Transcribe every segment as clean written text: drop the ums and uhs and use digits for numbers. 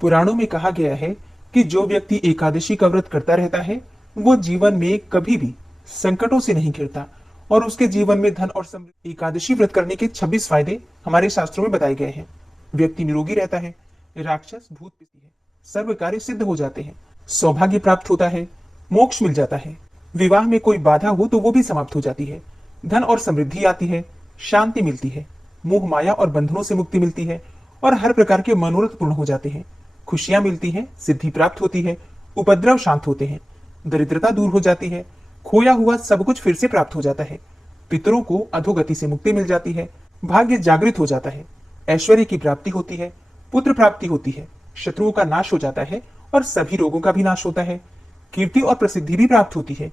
पुराणों में कहा गया है कि जो व्यक्ति एकादशी का व्रत करता रहता है वो जीवन में कभी भी संकटों से नहीं घिरता और उसके जीवन में धन और समृद्धि। एकादशी व्रत करने के 26 फायदे हमारे शास्त्रों में बताए गए हैं। व्यक्ति निरोगी रहता है, राक्षस भूत पिती है, सर्व कार्य सिद्ध हो जाते हैं, सौभाग्य प्राप्त होता है, मोक्ष मिल जाता है, विवाह में कोई बाधा हो तो वो भी समाप्त हो जाती है, धन और समृद्धि आती है, शांति मिलती है, मोह माया और बंधनों से मुक्ति मिलती है और हर प्रकार के मनोरथ पूर्ण हो जाते हैं, खुशियां मिलती हैं, सिद्धि प्राप्त होती है, उपद्रव शांत होते हैं, दरिद्रता दूर हो जाती है, खोया हुआ सब कुछ फिर से प्राप्त हो जाता है, पितरों को अधोगति से मुक्ति मिल जाती है, भाग्य जागृत हो जाता है, ऐश्वर्य की प्राप्ति होती है, पुत्र प्राप्ति होती है, शत्रुओं का नाश हो जाता है और सभी रोगों का भी नाश होता है, कीर्ति और प्रसिद्धि भी प्राप्त होती है,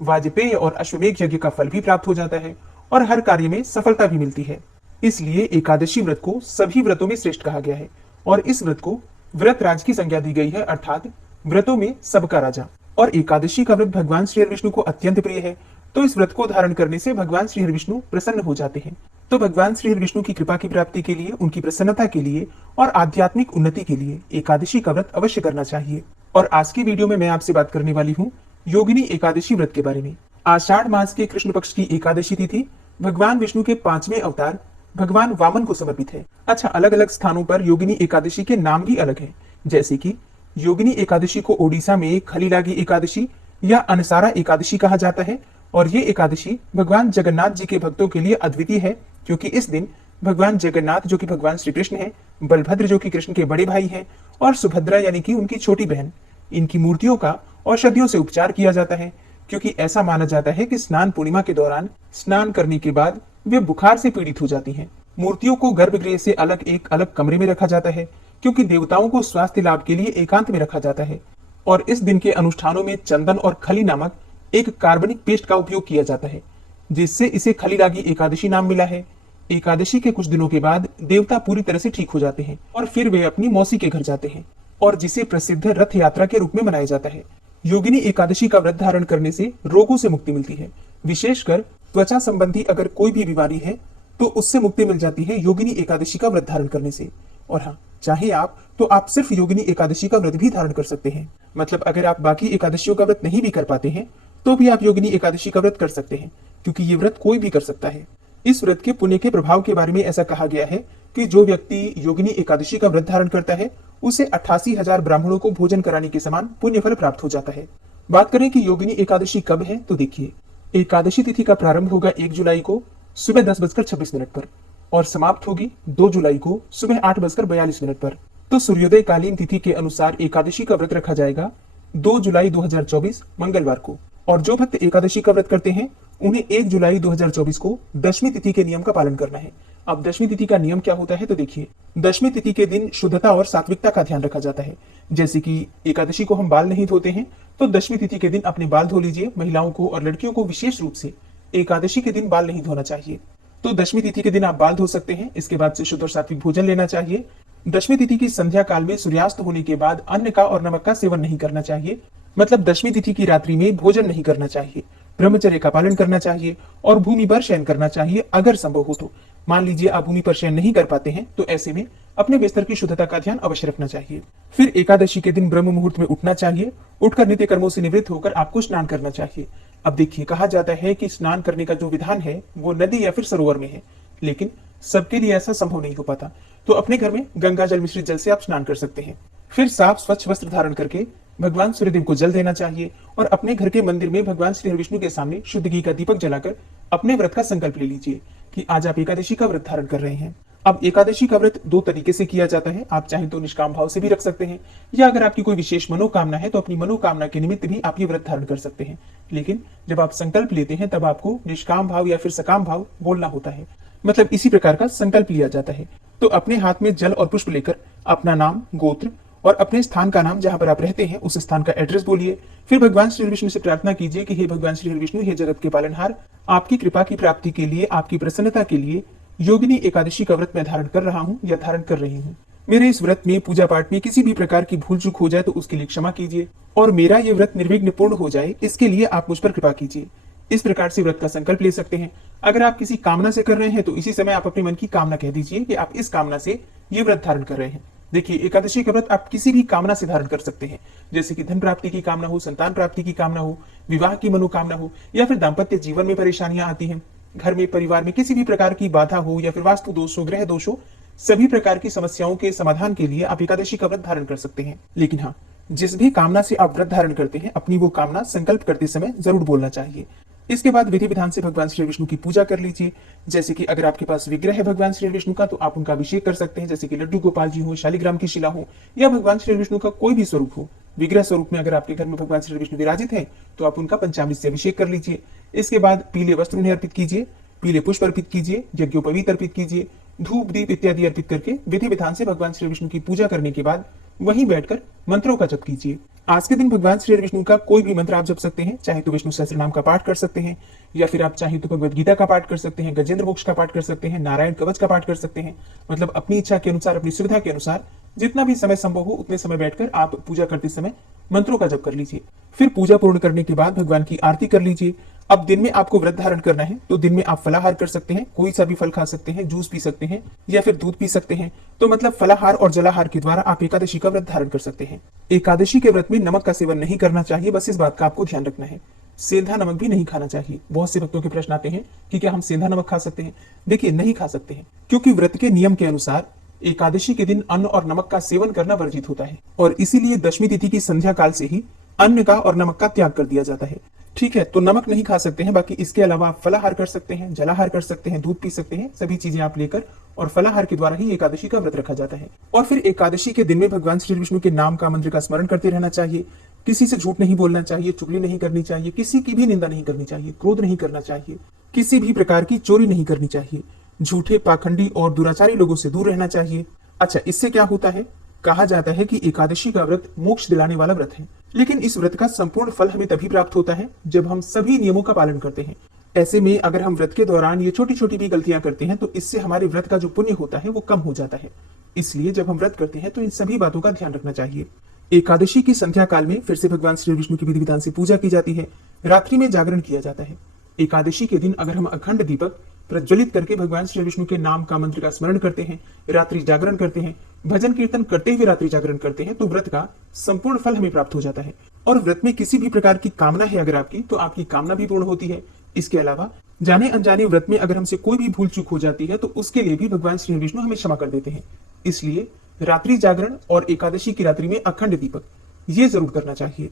वाजपेय और अश्वमेघ यज्ञ का फल भी प्राप्त हो जाता है और हर कार्य में सफलता भी मिलती है। इसलिए एकादशी व्रत को सभी व्रतों में श्रेष्ठ कहा गया है और इस व्रत को व्रत राज की संज्ञा दी गई है, अर्थात व्रतों में सबका राजा। और एकादशी का व्रत भगवान श्री विष्णु को अत्यंत प्रिय है, तो इस व्रत को धारण करने से भगवान श्री विष्णु प्रसन्न हो जाते हैं। तो भगवान श्री विष्णु की कृपा की प्राप्ति के लिए, उनकी प्रसन्नता के लिए और आध्यात्मिक उन्नति के लिए एकादशी का व्रत अवश्य करना चाहिए। और आज की वीडियो में मैं आपसे बात करने वाली हूँ योगिनी एकादशी व्रत के बारे में। आषाढ़ मास के कृष्ण पक्ष की एकादशी तिथि भगवान विष्णु के 5वें अवतार भगवान वामन को समर्पित है। अच्छा, अलग अलग स्थानों पर योगिनी एकादशी के नाम भी अलग है, जैसे कि योगिनी एकादशी को ओडिशा में खलीलागी एकादशी या अनसारा एकादशी कहा जाता है और ये एकादशी भगवान जगन्नाथ जी के भक्तों के लिए अद्वितीय है, क्योंकि इस दिन भगवान जगन्नाथ जो कि भगवान श्री कृष्ण है, बलभद्र जो कि कृष्ण के बड़े भाई हैं और सुभद्रा यानी कि उनकी छोटी बहन, इनकी मूर्तियों का औषधियों से उपचार किया जाता है, क्योंकि ऐसा माना जाता है कि स्नान पूर्णिमा के दौरान स्नान करने के बाद वे बुखार से पीड़ित हो जाती हैं। मूर्तियों को गर्भगृह से एक अलग कमरे में रखा जाता है, क्योंकि देवताओं को स्वास्थ्य लाभ के लिए एकांत में रखा जाता है। और इस दिन के अनुष्ठानों में चंदन और खली नामक एक कार्बनिक पेस्ट का उपयोग किया जाता है, जिससे इसे खलीलागी एकादशी नाम मिला है। एकादशी के कुछ दिनों के बाद देवता पूरी तरह से ठीक हो जाते हैं और फिर वे अपनी मौसी के घर जाते हैं, और जिसे प्रसिद्ध रथ यात्रा के रूप में मनाया जाता है। योगिनी एकादशी का व्रत धारण करने से रोगों से मुक्ति मिलती है, विशेषकर त्वचा संबंधी अगर कोई भी बीमारी है तो उससे मुक्ति मिल जाती है योगिनी एकादशी का व्रत धारण करने से। और हाँ, चाहे आप तो आप सिर्फ योगिनी एकादशी का व्रत भी धारण कर सकते हैं। मतलब अगर आप बाकी एकादशियों का व्रत नहीं भी कर पाते हैं तो भी आप योगिनी एकादशी का व्रत कर सकते हैं, क्योंकि ये व्रत कोई भी कर सकता है। इस व्रत के पुण्य के प्रभाव के बारे में ऐसा कहा गया है कि जो व्यक्ति योगिनी एकादशी का व्रत धारण करता है उसे 88,000 ब्राह्मणों को भोजन कराने के समान पुण्य फल प्राप्त हो जाता है। बात करें कि योगिनी एकादशी कब है, तो देखिए, एकादशी तिथि का प्रारंभ होगा 1 जुलाई को सुबह 10:26 पर और समाप्त होगी 2 जुलाई को सुबह 8:42 पर। तो सूर्योदय कालीन तिथि के अनुसार एकादशी का व्रत रखा जाएगा 2 जुलाई 2024 मंगलवार को। और जो भक्त एकादशी का व्रत करते हैं उन्हें 1 जुलाई 2024 को दशमी तिथि के नियम का पालन करना है। अब दशमी तिथि का नियम क्या होता है, तो देखिए, दशमी तिथि के दिन शुद्धता और सात्विकता का ध्यान रखा जाता है। जैसे कि एकादशी को हम बाल नहीं धोते हैं, तो दशमी तिथि के दिन अपने बाल धो लीजिए। महिलाओं को और लड़कियों को विशेष रूप से एकादशी के दिन बाल नहीं धोना चाहिए। तो दशमी तिथि के दिन आप बाल धो सकते हैं। इसके बाद से शुद्ध और सात्विक भोजन लेना चाहिए। दशमी तिथि की संध्या काल में सूर्यास्त होने के बाद अन्न का और नमक का सेवन नहीं करना चाहिए। मतलब दशमी तिथि की रात्रि में भोजन नहीं करना चाहिए, ब्रह्मचर्य का पालन करना चाहिए और भूमि पर शयन करना चाहिए अगर संभव हो तो। मान लीजिए आप भूमि पर शयन नहीं कर पाते हैं तो ऐसे में अपने बिस्तर की शुद्धता का ध्यान अवश्य रखना चाहिए। फिर एकादशी के दिन ब्रह्म मुहूर्त में उठना चाहिए। उठकर नित्य कर्मों से निवृत्त होकर आपको स्नान करना चाहिए। अब देखिए, कहा जाता है कि स्नान करने का जो विधान है वो नदी या फिर सरोवर में है, लेकिन सबके लिए ऐसा संभव नहीं हो पाता, तो अपने घर में गंगा जल मिश्रित जल से आप स्नान कर सकते हैं। फिर साफ स्वच्छ वस्त्र धारण करके भगवान सूर्यदेव को जल देना चाहिए और अपने घर के मंदिर में भगवान श्री विष्णु के सामने शुद्ध घी का दीपक जलाकर अपने व्रत का संकल्प ले लीजिए कि आज आप एकादशी का व्रत धारण कर रहे हैं। अब एकादशी का व्रत 2 तरीके से किया जाता है। आप चाहें तो निष्काम भाव से भी रख सकते हैं, या अगर आपकी कोई विशेष मनोकामना है तो अपनी मनोकामना के निमित्त भी आप ये व्रत धारण कर सकते हैं। लेकिन जब आप संकल्प लेते हैं तब आपको निष्काम भाव या फिर सकाम भाव बोलना होता है। मतलब इसी प्रकार का संकल्प लिया जाता है। तो अपने हाथ में जल और पुष्प लेकर अपना नाम, गोत्र और अपने स्थान का नाम, जहां पर आप रहते हैं उस स्थान का एड्रेस बोलिए। फिर भगवान श्री विष्णु से प्रार्थना कीजिए कि हे भगवान श्री विष्णु, हे जगत के पालनहार, आपकी कृपा की प्राप्ति के लिए, आपकी प्रसन्नता के लिए योगिनी एकादशी का व्रत मैं धारण कर रहा हूँ या धारण कर रही हूँ। मेरे इस व्रत में, पूजा पाठ में किसी भी प्रकार की भूल चूक हो जाए तो उसके लिए क्षमा कीजिए और मेरा ये व्रत निर्विघ्न पूर्ण हो जाए, इसके लिए आप मुझ पर कृपा कीजिए। इस प्रकार से व्रत का संकल्प ले सकते हैं। अगर आप किसी कामना से कर रहे हैं तो इसी समय आप अपने मन की कामना कह दीजिए कि आप इस कामना से ये व्रत धारण कर रहे हैं। देखिए, एकादशी का व्रत आप किसी भी कामना से धारण कर सकते हैं, जैसे कि धन प्राप्ति की कामना हो, संतान प्राप्ति की कामना हो, विवाह की मनोकामना हो, या फिर दाम्पत्य जीवन में परेशानियां आती हैं, घर में परिवार में किसी भी प्रकार की बाधा हो, या फिर वास्तु दोष हो, ग्रह दोष हो, सभी प्रकार की समस्याओं के समाधान के लिए आप एकादशी का व्रत धारण कर सकते हैं। लेकिन हाँ, जिस भी कामना से आप व्रत धारण करते हैं, अपनी वो कामना संकल्प करते समय जरूर बोलना चाहिए। इसके बाद विधि विधान से भगवान श्री विष्णु की पूजा कर लीजिए। जैसे कि अगर आपके पास विग्रह है भगवान श्री विष्णु का, तो आप उनका अभिषेक कर सकते हैं, जैसे कि लड्डू गोपाल जी हो, शालिग्राम की शिला हो, या भगवान श्री विष्णु का कोई भी स्वरूप हो। विग्रह स्वरूप में अगर आपके घर में भगवान श्री विष्णु विराजित है, तो आप उनका पंचामृत से अभिषेक कर लीजिए। इसके बाद पीले वस्त्र उन्हें अर्पित कीजिए, पीले पुष्प अर्पित कीजिए, यज्ञोपवीत अर्पित कीजिए, धूप दीप इत्यादि अर्पित करके विधि विधान से भगवान श्री विष्णु की पूजा करने के बाद वहीं बैठकर मंत्रों का जप कीजिए। आज के दिन भगवान श्री विष्णु का कोई भी मंत्र आप जप सकते हैं, चाहे तो विष्णु सहस्त्र नाम का पाठ कर सकते हैं, या फिर आप चाहे तो भगवद गीता का पाठ कर सकते हैं, गजेंद्र मोक्ष का पाठ कर सकते हैं, नारायण कवच का पाठ कर सकते हैं। मतलब अपनी इच्छा के अनुसार, अपनी सुविधा के अनुसार जितना भी समय संभव हो उतने समय बैठकर आप पूजा करते समय मंत्रों का जप कर लीजिए। फिर पूजा पूर्ण करने के बाद भगवान की आरती कर लीजिए। अब दिन में आपको व्रत धारण करना है, तो दिन में आप फलाहार कर सकते हैं, कोई सा भी फल खा सकते हैं, जूस पी सकते हैं, या फिर दूध पी सकते हैं। तो मतलब फलाहार और जलाहार के द्वारा आप एकादशी का व्रत धारण कर सकते हैं। एकादशी के व्रत में नमक का सेवन नहीं करना चाहिए, बस इस बात का आपको ध्यान रखना है। सेंधा नमक भी नहीं खाना चाहिए। बहुत से भक्तों के प्रश्न आते हैं कि क्या हम सेंधा नमक खा सकते हैं? देखिए, नहीं खा सकते हैं, क्योंकि व्रत के नियम के अनुसार एकादशी के दिन अन्न और नमक का सेवन करना वर्जित होता है, और इसीलिए दशमी तिथि की संध्या काल से ही अन्न का और नमक का त्याग कर दिया जाता है। ठीक है, तो नमक नहीं खा सकते हैं, बाकी इसके अलावा आप फलाहार कर सकते हैं, जलाहार कर सकते हैं, दूध पी सकते हैं। सभी चीजें आप लेकर और फलाहार के द्वारा ही एकादशी का व्रत रखा जाता है। और फिर एकादशी के दिन में भगवान श्री विष्णु के नाम का मंत्र का स्मरण करते रहना चाहिए। किसी से झूठ नहीं बोलना चाहिए, चुगली नहीं करनी चाहिए, किसी की भी निंदा नहीं करनी चाहिए, क्रोध नहीं करना चाहिए, किसी भी प्रकार की चोरी नहीं करनी चाहिए, झूठे, पाखंडी और दुराचारी लोगों से दूर रहना चाहिए। अच्छा, इससे क्या होता है? कहा जाता है कि एकादशी का व्रत मोक्ष दिलाने वाला व्रत है, लेकिन इस व्रत का संपूर्ण फल हमें तभी प्राप्त होता है जब हम सभी नियमों का पालन करते हैं। ऐसे में अगर हम व्रत के दौरान ये छोटी छोटी भी गलतियां करते हैं, तो इससे हमारे व्रत का जो पुण्य होता है वो कम हो जाता है। इसलिए जब हम व्रत करते हैं तो इन सभी बातों का ध्यान रखना चाहिए। एकादशी की संध्या काल में फिर से भगवान श्री विष्णु की विधि विधान से पूजा की जाती है। रात्रि में जागरण किया जाता है। एकादशी के दिन अगर हम अखंड दीपक प्रज्वलित करके भगवान श्री विष्णु के नाम का मंत्र का स्मरण करते हैं, रात्रि जागरण करते हैं, भजन कीर्तन करते हुए रात्रि जागरण करते हैं, तो व्रत का संपूर्ण फल हमें प्राप्त हो जाता है। और व्रत में किसी भी प्रकार की कामना है अगर आपकी, तो आपकी कामना भी पूर्ण होती है। इसके अलावा जाने अनजाने व्रत में अगर हमसे कोई भी भूल चूक हो जाती है, तो उसके लिए भी भगवान श्री विष्णु हमें क्षमा कर देते हैं। इसलिए रात्रि जागरण और एकादशी की रात्रि में अखंड दीपक ये जरूर करना चाहिए।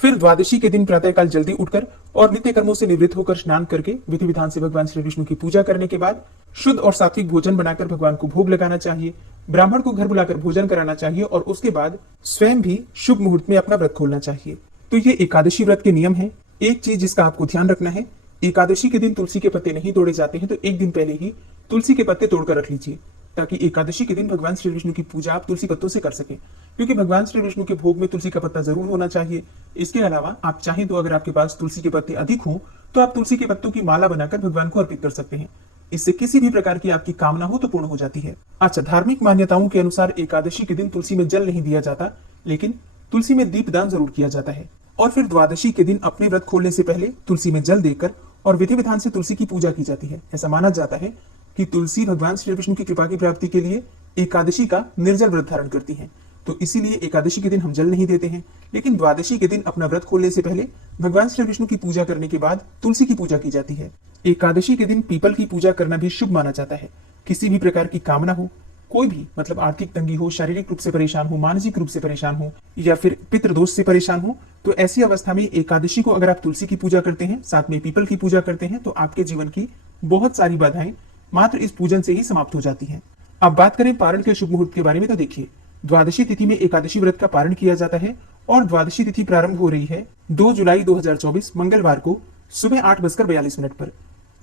फिर द्वादशी के दिन प्रातःकाल जल्दी उठकर और नित्य कर्मों से निवृत्त होकर स्नान करके विधि विधान से भगवान श्री विष्णु की पूजा करने के बाद शुद्ध और सात्विक भोजन बनाकर भगवान को भोग लगाना चाहिए। ब्राह्मण को घर बुलाकर भोजन कराना चाहिए और उसके बाद स्वयं भी शुभ मुहूर्त में अपना व्रत खोलना चाहिए। तो ये एकादशी व्रत के नियम है। एक चीज जिसका आपको ध्यान रखना है, एकादशी के दिन तुलसी के पत्ते नहीं तोड़े जाते हैं, तो एक दिन पहले ही तुलसी के पत्ते तोड़कर रख लीजिए, ताकि एकादशी के दिन भगवान श्री विष्णु की पूजा आप तुलसी पत्तों से कर सकें। क्योंकि भगवान श्री विष्णु के भोग में तुलसी का पत्ता जरूर होना चाहिए। इसके अलावा आप चाहें तो अगर आपके पास तुलसी के पत्ते अधिक हों, तो आप तुलसी के पत्तों की माला बनाकर भगवान को अर्पित कर सकते हैं। इससे किसी भी प्रकार की आपकी कामना हो तो पूर्ण हो जाती है। अच्छा, धार्मिक मान्यताओं के अनुसार एकादशी के दिन तुलसी में जल नहीं दिया जाता, लेकिन तुलसी में दीपदान जरूर किया जाता है। और फिर द्वादशी के दिन अपने व्रत खोलने से पहले तुलसी में जल देकर और विधि विधान से तुलसी की पूजा की जाती है। ऐसा माना जाता है कि तुलसी भगवान श्री विष्णु की कृपा की प्राप्ति के लिए एकादशी का निर्जल व्रत धारण करती है। तो इसीलिए एकादशी के दिन हम जल नहीं देते हैं, लेकिन द्वादशी के दिन अपना व्रत खोलने से पहले भगवान श्री विष्णु की पूजा करने के बाद तुलसी की पूजा की जाती है। एकादशी के दिन पीपल की पूजा करना भी शुभ माना जाता है। किसी भी प्रकार की कामना हो, कोई भी मतलब आर्थिक तंगी हो, शारीरिक रूप से परेशान हो, मानसिक रूप से परेशान हो, या फिर पितृदोष से परेशान हो, तो ऐसी अवस्था में एकादशी को अगर आप तुलसी की पूजा करते हैं, साथ में पीपल की पूजा करते हैं, तो आपके जीवन की बहुत सारी बाधाएं मात्र इस पूजन से ही समाप्त हो जाती हैं। अब बात करें पारण के शुभ मुहूर्त के बारे में, तो देखिए, द्वादशी तिथि में एकादशी व्रत का पारण किया जाता है और द्वादशी तिथि प्रारंभ हो रही है 2 जुलाई 2024 मंगलवार को सुबह 8:42 पर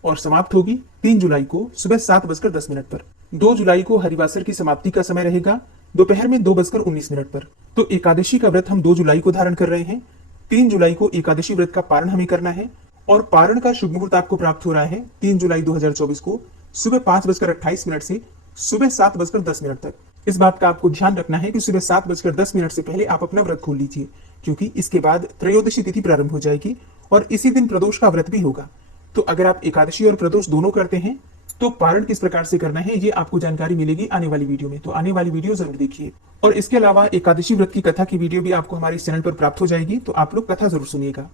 और समाप्त होगी 3 जुलाई को सुबह 7:10 पर। 2 जुलाई को हरिवासर की समाप्ति का समय रहेगा दोपहर में 2:19 पर। तो एकादशी का व्रत हम 2 जुलाई को धारण कर रहे हैं। 3 जुलाई को एकादशी व्रत का पारण हमें करना है और पारण का शुभ मुहूर्त आपको प्राप्त हो रहा है 3 जुलाई 2024 को सुबह 5:28 से सुबह 7:10 तक। इस बात का आपको ध्यान रखना है कि सुबह 7:10 से पहले आप अपना व्रत खोल लीजिए, क्योंकि इसके बाद त्रयोदशी तिथि प्रारंभ हो जाएगी और इसी दिन प्रदोष का व्रत भी होगा। तो अगर आप एकादशी और प्रदोष दोनों करते हैं तो पारण किस प्रकार से करना है ये आपको जानकारी मिलेगी आने वाली वीडियो में, तो आने वाली वीडियो जरूर देखिए। और इसके अलावा एकादशी व्रत की कथा की वीडियो भी आपको हमारे इस चैनल पर प्राप्त हो जाएगी, तो आप लोग कथा जरूर सुनिएगा।